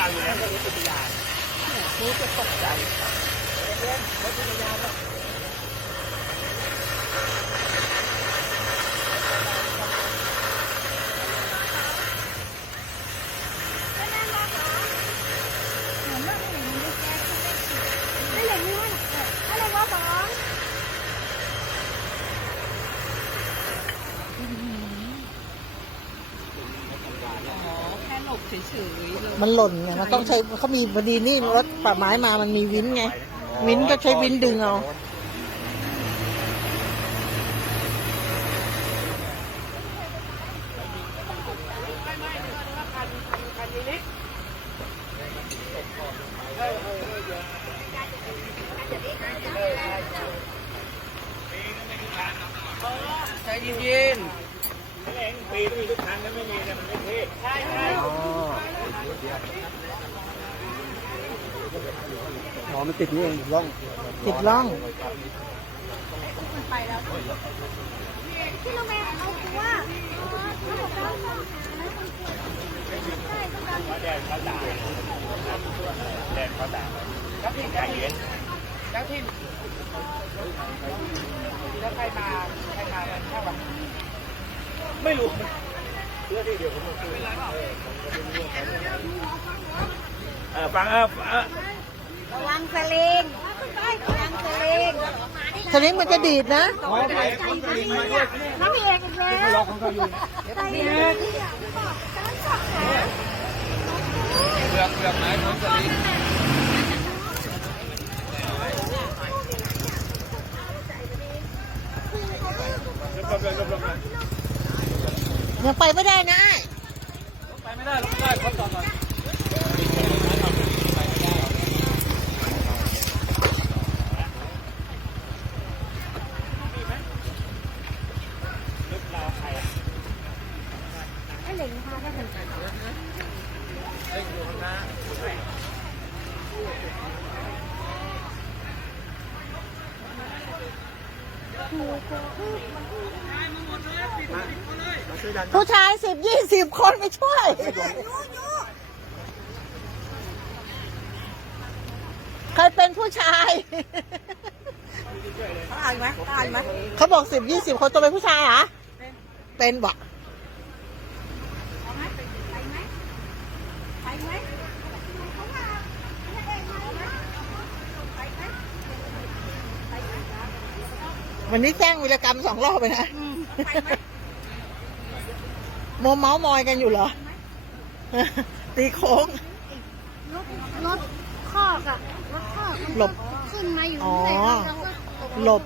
เราอยู่แล้วก็รถจักรยานรู้จะตกใจรถจักรยานมันหล่นไงมันต้องใช้เขามีพอดีนี่รถป่าไม้มามันมีวินไงวินก็ใช้วินดึงเอาใจเย็นๆแรงปีต้องมีทุกคันแล้วไม่มีแต่มันไม่เท่ใช่อ๋อมันติดนี่เองร่องติดร่องที่เราแม่เอาคือว่าแดดเขาด่าแดดเขาด่าแล้วที่ใจเย็นแล้วที่แล้วใครมาแค่แบบไม่รู้เพื่อที่เดียวผมไม่รู้ฟังระวังสลิงระวังสลิงสลิงมันจะดีดนะน้ำเอกอีกแล้วใจเย็นเลือกไหนของสลิงยังไปไม่ได้นะไปไม่ได้ขอต่อก่อนผู้ชาย10-20 คนไปช่วยใครเป็นผู้ชายตายไหมเขาบอก10-20 คนตัวเป็นผู้ชายเหรอเป็นบ่วันนี้แจ้งวีรกรรม2 รอบไปนะโมเมาส์มอยกันอยู่เหรอตีโค้งรถคอกอะรถคอกหลบขึ้นมาอยู่ อ๋อ ในรถแล้วก็หลบ